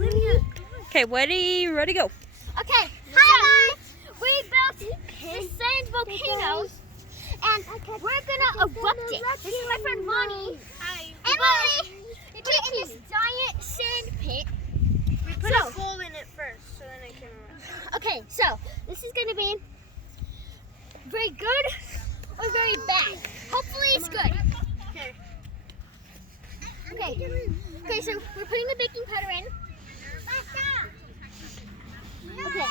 Okay, ready, go. Okay, hi guys. We built the sand volcano, and we're gonna erupt it. This is my friend Ronnie. Emily, we put it in this giant sand pit. We put a hole in it first, so then it can erupt. Okay, so this is gonna be very good or very bad. Hopefully it's good. Okay. Okay, so we're putting the baking powder in. Okay.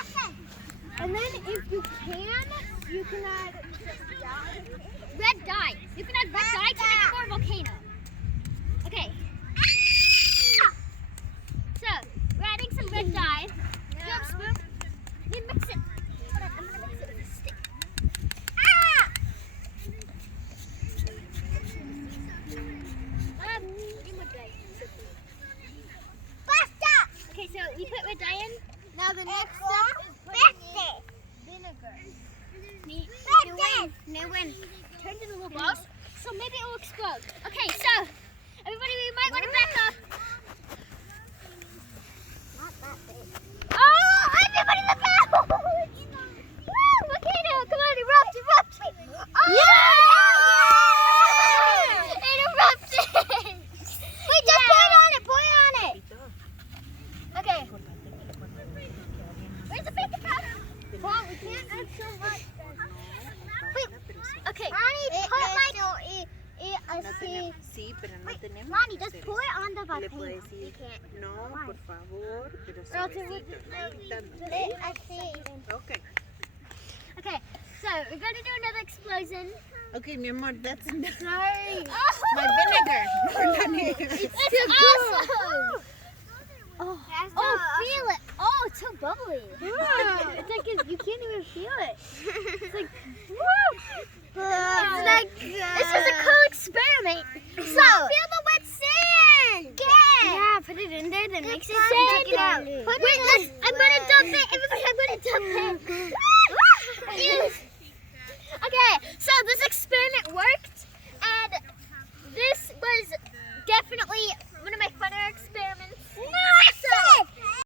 And then if you can, you can add Red dye. You can add red dye to make it more volcano. Okay. So, we're adding some red dye. You have a spoon? You mix it. Hold on, I'm gonna mix it with a stick. Give me dye. Okay, so we put red dye in. Now the next step is putting in vinegar. New win. Turned into little balls, so maybe it will explode. Okay, so everybody, we might want to back up. Not that big. Oh, everybody look out! Woo, volcano, come on, erupt! Oh, yeah! It erupted! Wait, just pour it on it! Okay. Where's the baking powder? Well, we can't add so much. Wait, okay. Ronnie, put Sí, pero no tenemos Ronnie, que just hacer pour it on the eso. Le volcano. puedo decir, You can't. no, por favor, pero Pero te suavecito, no gritando. Okay. Okay, so we're going to do another explosion. Okay, mi amor, that's enough. Sorry. My vinegar. No, la nieve. It's awesome! Oh, Feel it! Oh, it's so bubbly. it's like you can't even feel it. It's like, It's like This was a cool experiment. So, feel the wet sand! yeah, put it in there, then mix it, Sand. take it out. Wait, I'm going to dump it. Everybody, I'm going to dump it. Okay, so this